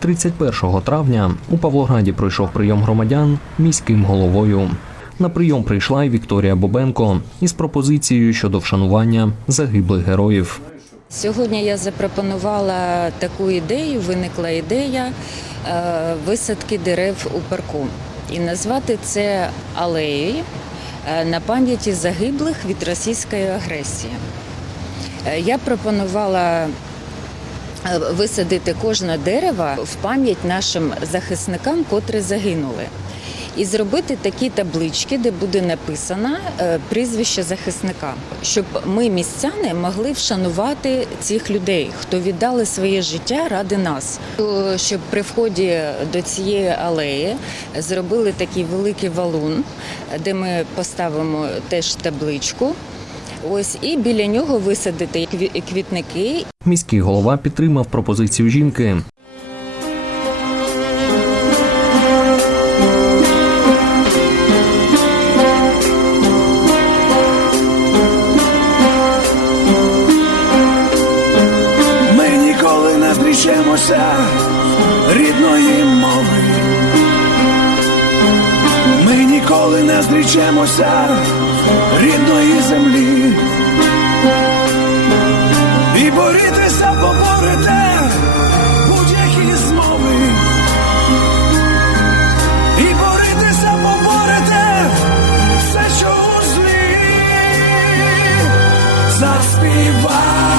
31 травня у Павлограді пройшов прийом громадян міським головою. На прийом прийшла й Вікторія Бобенко із пропозицією щодо вшанування загиблих героїв. Сьогодні я запропонувала таку ідею. Виникла ідея е, висадки дерев у парку і назвати це алеєю е, на пам'яті загиблих від російської агресії. Е, Я пропонувала висадити кожне дерево в пам'ять нашим захисникам, котрі загинули. І зробити такі таблички, де буде написано е, прізвище захисника, щоб ми, містяни, могли вшанувати цих людей, хто віддали своє життя ради нас. Щоб при вході до цієї алеї зробили такий великий валун, де ми поставимо теж табличку. Ось і біля нього висадити квітники Міський голова підтримав пропозицію жінки. Ми ніколи не зрічемося рідної мови. Ми ніколи не зрічемося рідної землі. поборете будь-які змови, і боритися поборете все, що у злі заспіває.